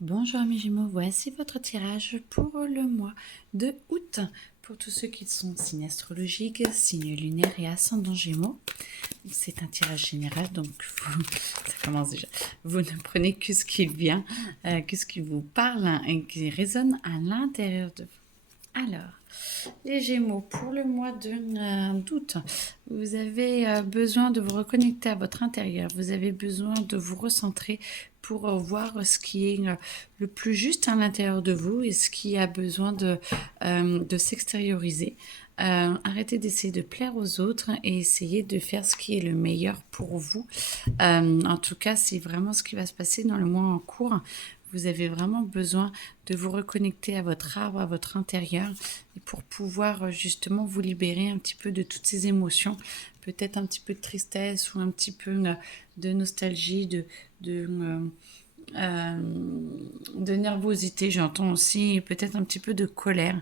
Bonjour mes Gémeaux, voici votre tirage pour le mois de août. Pour tous ceux qui sont signes astrologiques, signes lunaires et ascendant Gémeaux. C'est un tirage général, donc ça commence déjà. Vous ne prenez que ce qui vient, que ce qui vous parle et qui résonne à l'intérieur de vous. Alors, les Gémeaux, pour le mois d'août, vous avez besoin de vous reconnecter à votre intérieur. Vous avez besoin de vous recentrer pour voir ce qui est le plus juste à l'intérieur de vous et ce qui a besoin de s'extérioriser. Arrêtez d'essayer de plaire aux autres et essayez de faire ce qui est le meilleur pour vous. En tout cas, c'est vraiment ce qui va se passer dans le mois en cours. Vous avez vraiment besoin de vous reconnecter à votre arbre, à votre intérieur, et pour pouvoir justement vous libérer un petit peu de toutes ces émotions, peut-être un petit peu de tristesse ou un petit peu de nostalgie, de, euh, euh, de nervosité, j'entends aussi, et peut-être un petit peu de colère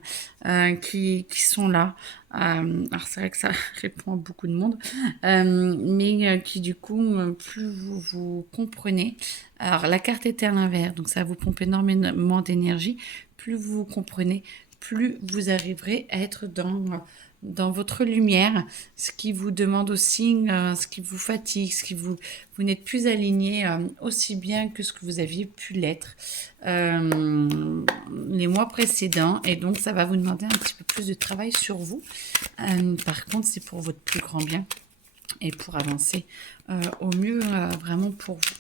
qui sont là. Alors c'est vrai que ça répond à beaucoup de monde, mais qui du coup, plus vous comprenez. Alors la carte était à l'inverse, donc ça vous pompe énormément d'énergie. Plus vous comprenez, plus vous arriverez à être dans votre lumière, ce qui vous demande aussi, ce qui vous fatigue, vous n'êtes plus aligné aussi bien que ce que vous aviez pu l'être les mois précédents, et donc ça va vous demander un petit peu plus de travail sur vous. Par contre, c'est pour votre plus grand bien et pour avancer au mieux vraiment pour vous.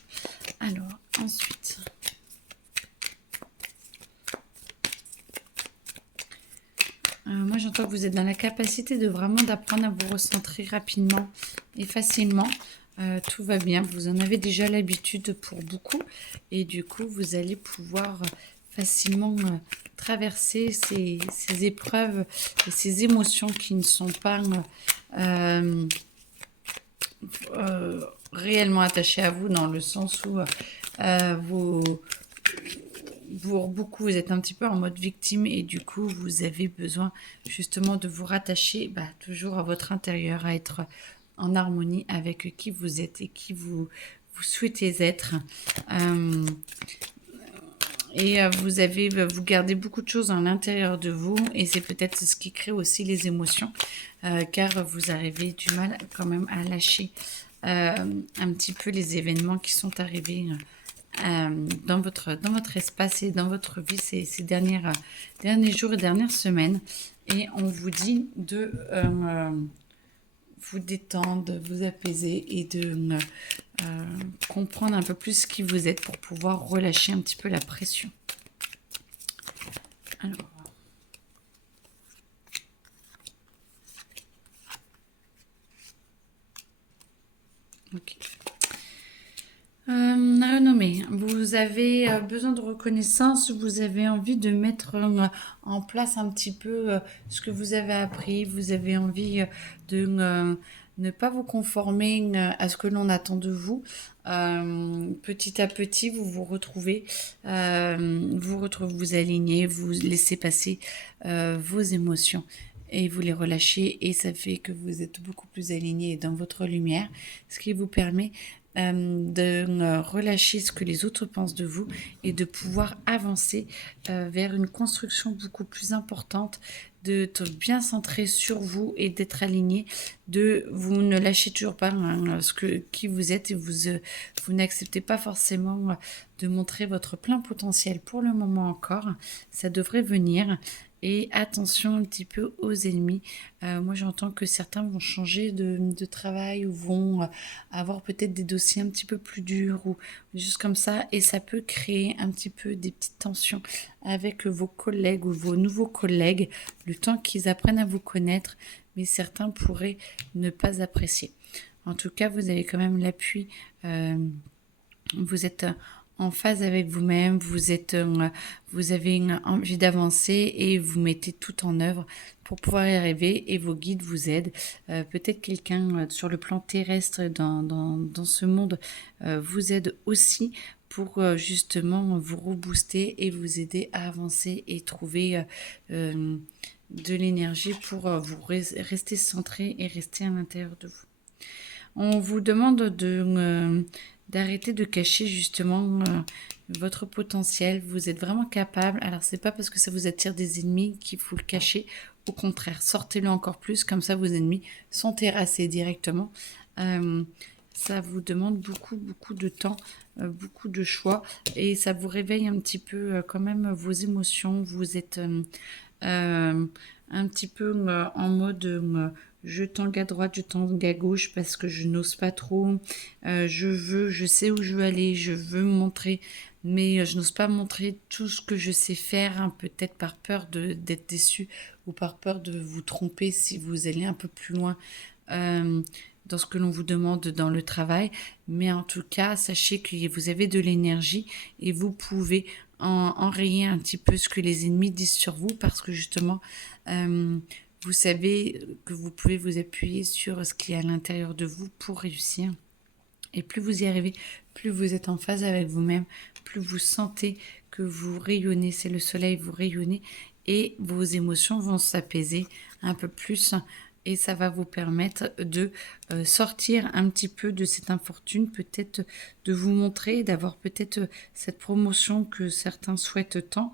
Alors, ensuite, moi j'entends que vous êtes dans la capacité de vraiment d'apprendre à vous recentrer rapidement et facilement. Tout va bien, vous en avez déjà l'habitude pour beaucoup et du coup vous allez pouvoir facilement traverser ces épreuves et ces émotions qui ne sont pas euh, réellement attachées à vous, dans le sens où vous, pour beaucoup, vous êtes un petit peu en mode victime et du coup, vous avez besoin justement de vous rattacher toujours à votre intérieur, à être en harmonie avec qui vous êtes et qui vous souhaitez être. Euh, vous gardez beaucoup de choses à l'intérieur de vous et c'est peut-être ce qui crée aussi les émotions, car vous arrivez du mal quand même à lâcher un petit peu les événements qui sont arrivés dans votre espace et dans votre vie ces derniers jours et dernières semaines. Et on vous dit de vous détendre, de vous apaiser et de comprendre un peu plus qui vous êtes pour pouvoir relâcher un petit peu la pression. Alors, ok. La renommée. Vous avez besoin de reconnaissance, vous avez envie de mettre en place un petit peu ce que vous avez appris, vous avez envie de ne pas vous conformer à ce que l'on attend de vous. Petit à petit, vous retrouvez, vous alignez, vous laissez passer vos émotions et vous les relâchez et ça fait que vous êtes beaucoup plus aligné dans votre lumière, ce qui vous permet de relâcher ce que les autres pensent de vous et de pouvoir avancer vers une construction beaucoup plus importante, d'être bien centré sur vous et d'être aligné, vous ne lâchez toujours pas qui vous êtes et vous n'acceptez pas forcément de montrer votre plein potentiel pour le moment encore. Ça devrait venir. Et attention un petit peu aux ennemis. Moi, j'entends que certains vont changer de travail ou vont avoir peut-être des dossiers un petit peu plus durs ou juste comme ça. Et ça peut créer un petit peu des petites tensions avec vos collègues ou vos nouveaux collègues, le temps qu'ils apprennent à vous connaître. Mais certains pourraient ne pas apprécier. En tout cas, vous avez quand même l'appui. Vous êtes en phase avec vous-même, vous avez une envie d'avancer et vous mettez tout en œuvre pour pouvoir y arriver et vos guides vous aident. Peut-être quelqu'un sur le plan terrestre dans ce monde vous aide aussi pour justement vous rebooster et vous aider à avancer et trouver de l'énergie pour rester centré et rester à l'intérieur de vous. On vous demande d'arrêter de cacher justement votre potentiel. Vous êtes vraiment capable. Alors, c'est pas parce que ça vous attire des ennemis qu'il faut le cacher. Au contraire, sortez-le encore plus. Comme ça, vos ennemis sont terrassés directement. Ça vous demande beaucoup de temps, beaucoup de choix. Et ça vous réveille un petit peu quand même vos émotions. Vous êtes un petit peu en mode... je tangue à droite, je tangue à gauche parce que je n'ose pas trop. Je sais où je veux aller, je veux me montrer, mais je n'ose pas montrer tout ce que je sais faire, hein, peut-être par peur d'être déçu ou par peur de vous tromper si vous allez un peu plus loin dans ce que l'on vous demande dans le travail. Mais en tout cas, sachez que vous avez de l'énergie et vous pouvez enrayer un petit peu ce que les ennemis disent sur vous parce que justement... vous savez que vous pouvez vous appuyer sur ce qui est à l'intérieur de vous pour réussir. Et plus vous y arrivez, plus vous êtes en phase avec vous-même, plus vous sentez que vous rayonnez, c'est le soleil, vous rayonnez et vos émotions vont s'apaiser un peu plus. Et ça va vous permettre de sortir un petit peu de cette infortune, peut-être de vous montrer, d'avoir peut-être cette promotion que certains souhaitent tant,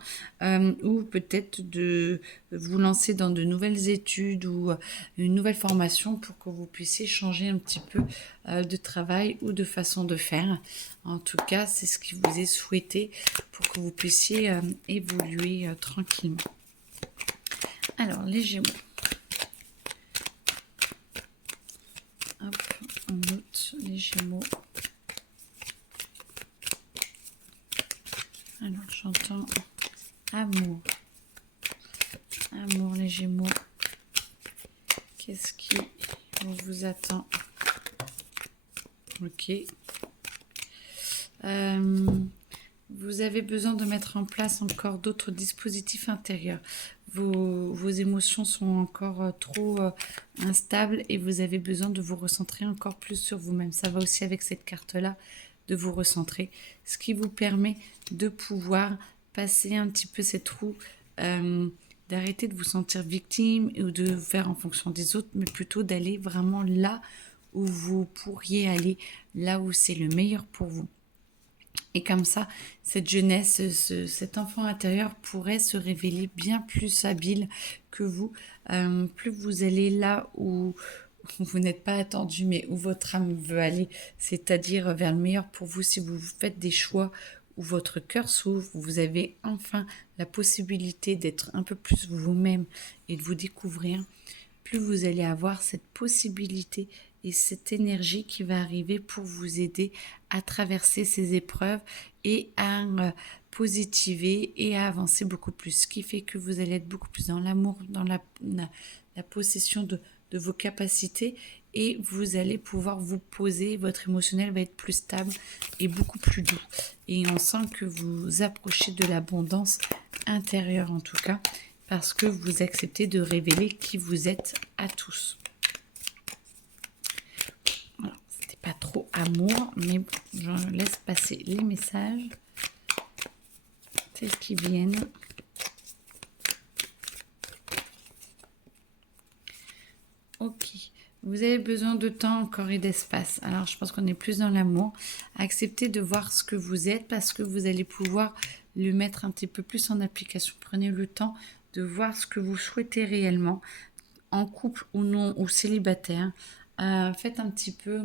ou peut-être de vous lancer dans de nouvelles études ou une nouvelle formation pour que vous puissiez changer un petit peu de travail ou de façon de faire. En tout cas, c'est ce qui vous est souhaité pour que vous puissiez évoluer tranquillement. Alors, les Gémeaux. Hop, on note les Gémeaux. Alors, j'entends amour. Amour, les Gémeaux. Qu'est-ce qui vous attend? Ok. Vous avez besoin de mettre en place encore d'autres dispositifs intérieurs. Vos émotions sont encore trop instables et vous avez besoin de vous recentrer encore plus sur vous-même. Ça va aussi avec cette carte-là, de vous recentrer, ce qui vous permet de pouvoir passer un petit peu cette roue, d'arrêter de vous sentir victime ou de faire en fonction des autres, mais plutôt d'aller vraiment là où vous pourriez aller, là où c'est le meilleur pour vous. Et comme ça, cette jeunesse, cet enfant intérieur pourrait se révéler bien plus habile que vous. Plus vous allez là où vous n'êtes pas attendu, mais où votre âme veut aller, c'est-à-dire vers le meilleur pour vous. Si vous faites des choix où votre cœur s'ouvre, vous avez enfin la possibilité d'être un peu plus vous-même et de vous découvrir. Plus vous allez avoir cette possibilité et cette énergie qui va arriver pour vous aider à traverser ces épreuves et à positiver et à avancer beaucoup plus. Ce qui fait que vous allez être beaucoup plus dans l'amour, dans la possession de vos capacités et vous allez pouvoir vous poser. Votre émotionnel va être plus stable et beaucoup plus doux. Et on sent que vous approchez de l'abondance intérieure en tout cas parce que vous acceptez de révéler qui vous êtes à tous. Pas trop amour, mais bon, je laisse passer les messages tels qu'ils viennent. Ok, vous avez besoin de temps encore et d'espace. Alors, je pense qu'on est plus dans l'amour. Acceptez de voir ce que vous êtes parce que vous allez pouvoir le mettre un petit peu plus en application. Prenez le temps de voir ce que vous souhaitez réellement, en couple ou non, ou célibataire. Faites un petit peu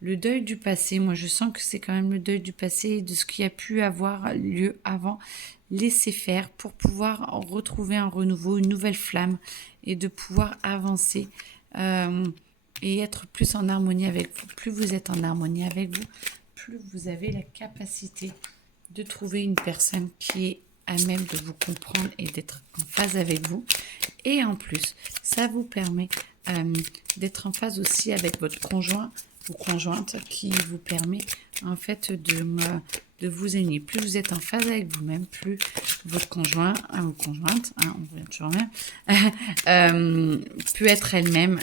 le deuil du passé. Moi, je sens que c'est quand même le deuil du passé, de ce qui a pu avoir lieu avant. Laissez faire pour pouvoir retrouver un renouveau, une nouvelle flamme et de pouvoir avancer et être plus en harmonie avec vous. Plus vous êtes en harmonie avec vous, plus vous avez la capacité de trouver une personne qui est à même de vous comprendre et d'être en phase avec vous. Et en plus, ça vous permet d'être en phase aussi avec votre conjoint ou conjointe qui vous permet en fait de vous aimer. Plus vous êtes en phase avec vous-même, plus votre conjoint ou conjointe, on revient toujours même, peut être elle-même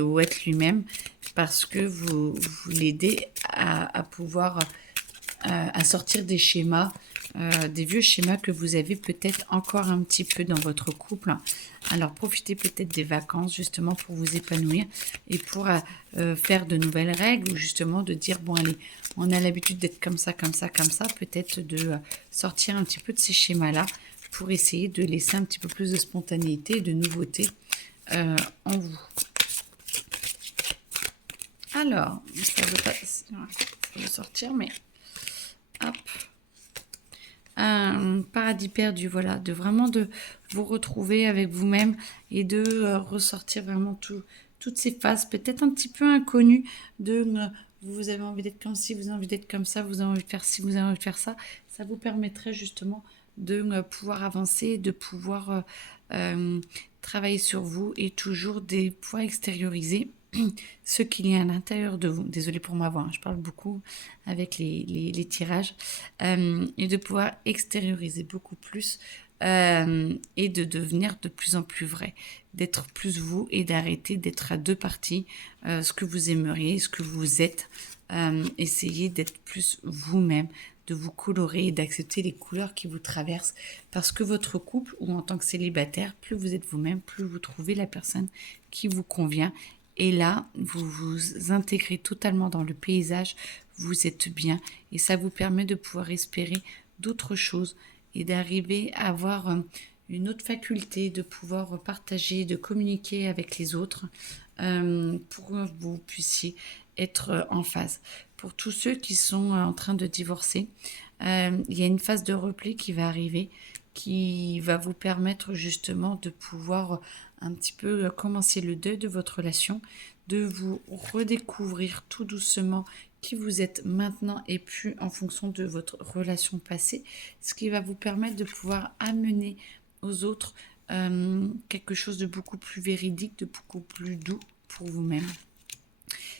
ou être lui-même parce que vous l'aidez à pouvoir à sortir des schémas des vieux schémas que vous avez peut-être encore un petit peu dans votre couple. Alors profitez peut-être des vacances justement pour vous épanouir et pour faire de nouvelles règles ou justement de dire bon allez, on a l'habitude d'être comme ça, comme ça, comme ça, peut-être de sortir un petit peu de ces schémas-là pour essayer de laisser un petit peu plus de spontanéité et de nouveauté en vous. Alors, ça veut pas ça veut sortir, mais hop. Un paradis perdu, voilà, de vraiment de vous retrouver avec vous-même et de ressortir vraiment toutes ces phases peut-être un petit peu inconnues de vous avez envie d'être comme ci, vous avez envie d'être comme ça, vous avez envie de faire ci, vous avez envie de faire ça. Ça vous permettrait justement de pouvoir avancer, de pouvoir travailler sur vous et toujours des pouvoir extérioriser ce qu'il y a à l'intérieur de vous. Désolée pour ma voix, hein, je parle beaucoup avec les tirages. Et de pouvoir extérioriser beaucoup plus et de devenir de plus en plus vrai, d'être plus vous et d'arrêter d'être à deux parties, ce que vous aimeriez, ce que vous êtes. Essayez d'être plus vous-même, de vous colorer et d'accepter les couleurs qui vous traversent parce que votre couple ou en tant que célibataire, plus vous êtes vous-même, plus vous trouvez la personne qui vous convient. Et là, vous vous intégrez totalement dans le paysage, vous êtes bien et ça vous permet de pouvoir espérer d'autres choses et d'arriver à avoir une autre faculté de pouvoir partager, de communiquer avec les autres pour que vous puissiez être en phase. Pour tous ceux qui sont en train de divorcer, il y a une phase de repli qui va arriver qui va vous permettre justement de pouvoir un petit peu commencer le deuil de votre relation, de vous redécouvrir tout doucement qui vous êtes maintenant et plus en fonction de votre relation passée, ce qui va vous permettre de pouvoir amener aux autres quelque chose de beaucoup plus véridique, de beaucoup plus doux pour vous-même.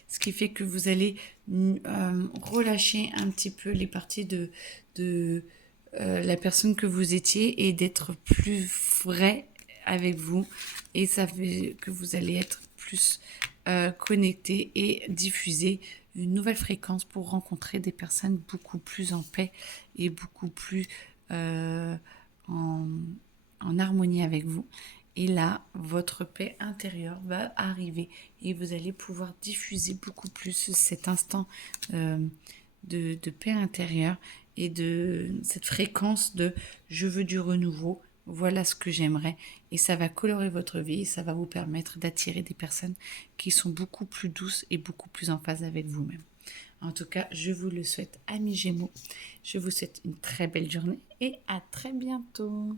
Ce qui fait que vous allez relâcher un petit peu les parties de la personne que vous étiez et d'être plus vrai avec vous. Et ça fait que vous allez être plus connecté et diffuser une nouvelle fréquence pour rencontrer des personnes beaucoup plus en paix et beaucoup plus en harmonie avec vous. Et là, votre paix intérieure va arriver et vous allez pouvoir diffuser beaucoup plus cet instant de paix intérieure et de cette fréquence de je veux du renouveau, voilà ce que j'aimerais. Et ça va colorer votre vie et ça va vous permettre d'attirer des personnes qui sont beaucoup plus douces et beaucoup plus en phase avec vous-même. En tout cas, je vous le souhaite, amis Gémeaux. Je vous souhaite une très belle journée et à très bientôt.